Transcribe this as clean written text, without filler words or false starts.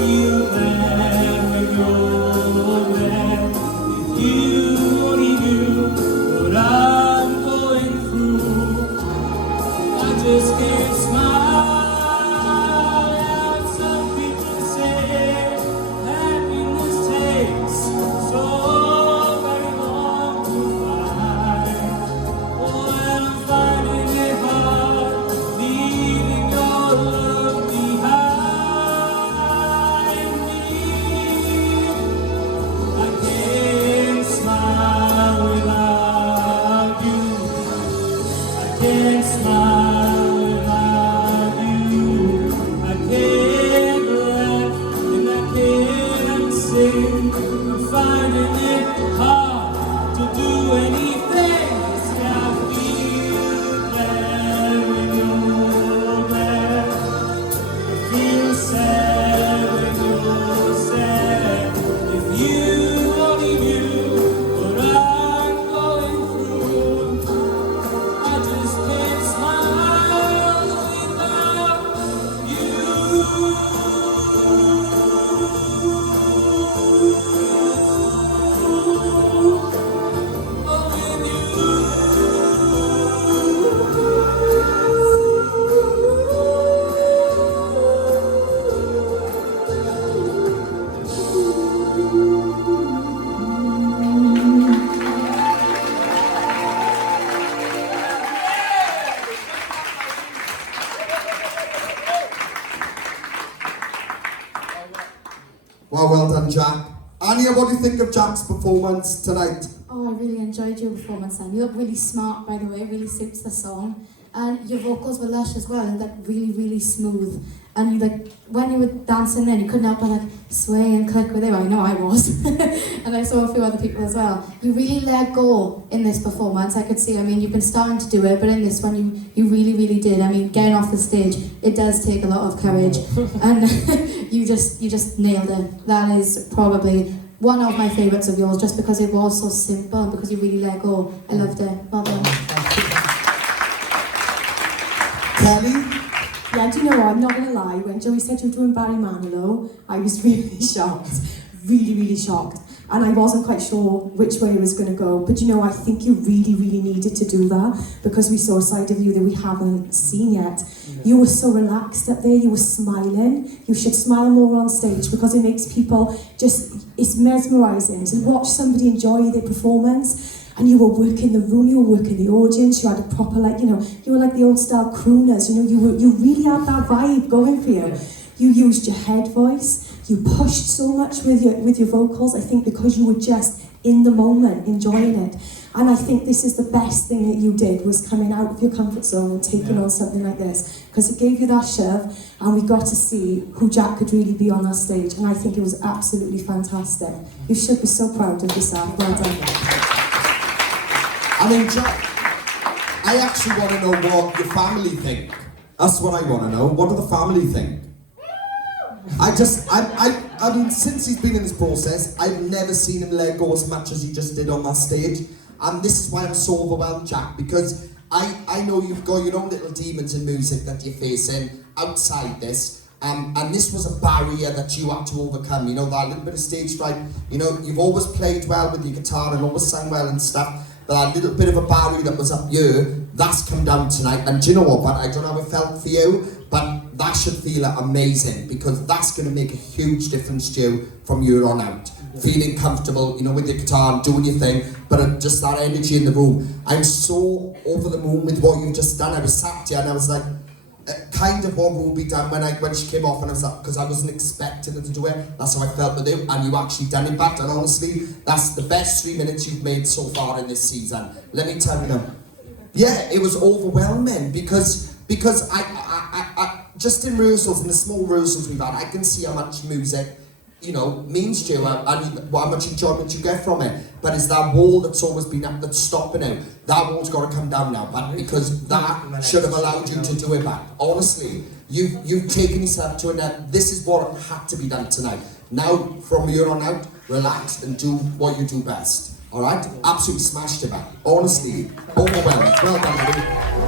feel bad when you're there. If you only knew what I'm going through, I just can't smile. And some people say happiness takes so very long to find. Oh, and I'm finding it hard leaving your love behind me. I can't smile without you. I can't smile without you. I can't laugh and I can't sing. I'm finding it hard to do anything. See, I feel bad when you're there. I feel sad when you're sad. If you only knew what I'm going through, I just can't smile without you. Oh, with Well done, Jack. Anya, what do you think of Jack's performance tonight? Oh, I really enjoyed your performance, and you look really smart, by the way. It really suits the song, and your vocals were lush as well, and like really, really smooth. And you like when you were dancing, then you couldn't help but like sway and click with it. I know I was, and I saw a few other people as well. You really let go in this performance. I could see. I mean, you've been starting to do it, but in this one, you really, really did. I mean, getting off the stage, it does take a lot of courage, and you just nailed it. That is probably one of my favourites of yours, just because it was so simple and because you really let go. I loved it. Well done. Kelly? Yeah, do you know what? I'm not going to lie. When Joey said you were doing Barry Manilow, I was really shocked. Really, really shocked. And I wasn't quite sure which way it was going to go. But you know, I think you really, really needed to do that because we saw a side of you that we haven't seen yet. You were so relaxed up there. You were smiling. You should smile more on stage because it makes people it's mesmerising to watch somebody enjoy their performance. And you were working the room, you were working the audience, you had a proper, you were like the old style crooners, you really had that vibe going for you. You used your head voice, you pushed so much with your vocals, I think because you were just in the moment, enjoying it. And I think this is the best thing that you did, was coming out of your comfort zone and taking on something like this. Because it gave you that shove, and we got to see who Jack could really be on that stage. And I think it was absolutely fantastic. You should be so proud of yourself. Well done. I mean, Jack, I actually want to know what your family think. That's what I want to know. What do the family think? I mean, since he's been in this process, I've never seen him let go as much as he just did on that stage. And this is why I'm so overwhelmed, Jack, because I know you've got your own little demons in music that you're facing outside this. And this was a barrier that you had to overcome, you know, that little bit of stage fright. You know, you've always played well with your guitar and always sang well and stuff. But that little bit of a barrier that was up here, that's come down tonight. And do you know what, but I don't know how it felt for you, but that should feel amazing because that's going to make a huge difference to you from here on out. Feeling comfortable, you know, with your guitar and doing your thing, but just that energy in the room. I'm so over the moon with what you've just done. I was sat here and I was like, kind of what Ruby done when she came off, and I was like, because I wasn't expecting her to do it. That's how I felt with you, and you actually done it back. And honestly, that's the best 3 minutes you've made so far in this season. Let me tell you. Yeah, it was overwhelming because I just in rehearsals, in the small rehearsals we've had, I can see how much music, you know, means to you and how much enjoyment you get from it. But it's that wall that's always been up that's stopping it. That wall's got to come down now, but because that should have allowed you to do it back. Honestly, you've taken yourself to another. This is what had to be done tonight. Now, from here on out, relax and do what you do best. All right? Absolutely smashed it back. Honestly, overwhelmed. Well done, buddy.